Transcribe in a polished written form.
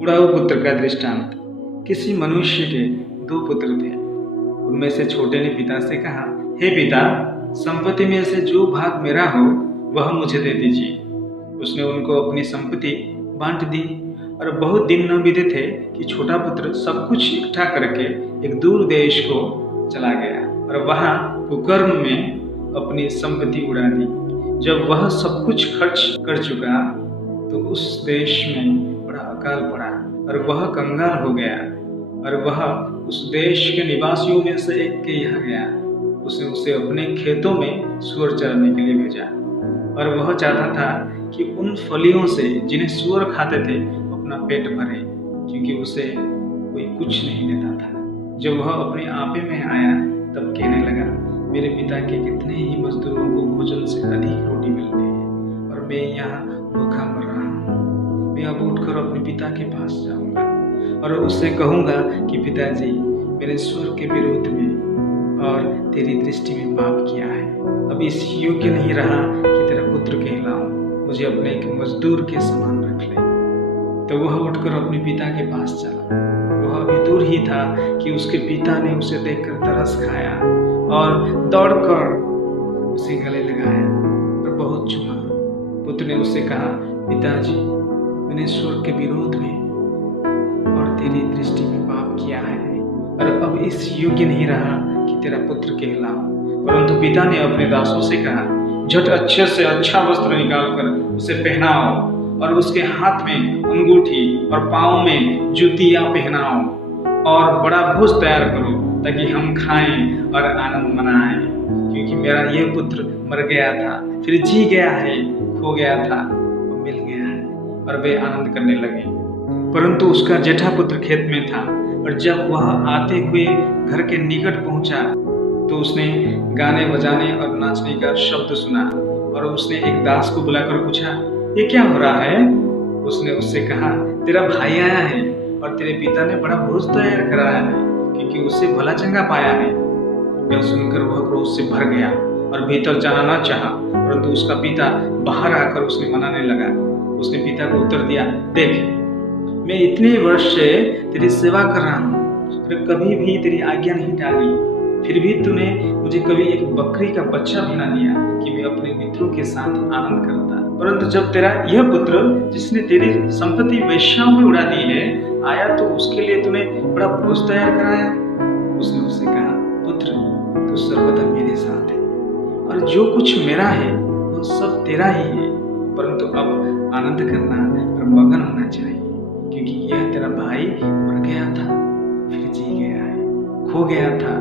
उड़ाऊ पुत्र का दृष्टांत। किसी मनुष्य के दो पुत्र थे। उनमें से छोटे ने पिता से कहा, हे पिता, संपत्ति में से जो भाग मेरा हो वह मुझे दे दीजिए। उसने उनको अपनी संपत्ति बांट दी। और बहुत दिन न बीते थे कि छोटा पुत्र सब कुछ इकट्ठा करके एक दूर देश को चला गया और वहां कुकर्म में अपनी संपत्ति उड़ा दी। जब वह सब कुछ खर्च कर चुका तो उस देश में बड़ा अकाल पड़ा और वह कंगाल हो गया। और वह उस देश के निवासियों में से एक के यहाँ गया। उसने उसे अपने खेतों में सूअर चराने के लिए भेजा और वह चाहता था कि उन फलियों से जिन्हें सूअर खाते थे अपना पेट भरे, क्योंकि उसे कोई कुछ नहीं देता था। जब वह अपने आपे में आया तब कहने लगा, मेरे पिता के कितने ही मजदूरों को भोजन से अधिक रोटी मिलती है और मैं यहाँ भूखा मर रहा हूँ। मैं अब उठकर अपने पिता के पास जाऊंगा और उससे कहूंगा कि पिताजी, मैंने स्वर्ग के विरोध में और तेरी दृष्टि में पाप किया है। अब इस योग्य नहीं रहा कि तेरा पुत्र कहलाऊं। मुझे अपने एक मजदूर के समान रख ले। तो वह उठकर अपने पिता के पास चला। वह अभी दूर ही था कि उसके पिता ने उसे देखकर तरस खाया और दौड़कर उसे गले लगाया और बहुत चूमा। पुत्र ने उससे कहा, पिताजी, मैंने स्वर्ग के विरोध में और तेरी दृष्टि में पाप किया है और अब इस योग्य नहीं रहा कि तेरा पुत्र कहलाऊं। परंतु पिता ने अपने दासों से कहा, झट अच्छे से अच्छा वस्त्र निकालकर उसे पहनाओ और उसके हाथ में अंगूठी और पाँव में जूतियां पहनाओ और बड़ा भोज तैयार करो ताकि हम खाएं और आनंद मनाएं। क्योंकि मेरा यह पुत्र मर गया था, फिर जी गया है, खो गया था, वो मिल गया है। और वे आनंद करने लगे। परंतु उसका जेठा पुत्र खेत में था और जब वह आते हुए घर के निकट पहुंचा तो उसने गाने बजाने और नाचने का शब्द सुना। और उसने एक दास को बुलाकर पूछा, ये क्या हो रहा है? उसने उससे कहा, तेरा भाई आया है और तेरे पिता ने बड़ा भोज तैयार कराया है, क्योंकि उसे भला चंगा पाया है। यह सुनकर वह क्रोध से भर गया और भीतर जाना न चाहा, परंतु उसका पिता बाहर आकर उसे मनाने लगा। उसने पिता को उत्तर दिया, देख, मैं इतने वर्ष से तेरी सेवा कर रहा हूँ, कभी भी तेरी आज्ञा नहीं टाली, फिर भी तूने मुझे कभी एक बकरी का बच्चा भी ना दिया कि मैं अपने मित्रों के साथ आनंद करता। परंतु जब तेरा यह पुत्र, जिसने तेरी संपत्ति वेश्याओं में उड़ा दी है, आया तो उसके लिए तूने बड़ा भोज तैयार कराया। उसने उससे कहा, पुत्र, तू सर्वदा मेरे साथ है और जो कुछ मेरा है वो सब तेरा ही है। परंतु अब आनंद करना और मगन होना चाहिए, क्योंकि यह तेरा भाई मर गया था, फिर जी गया है, खो गया था,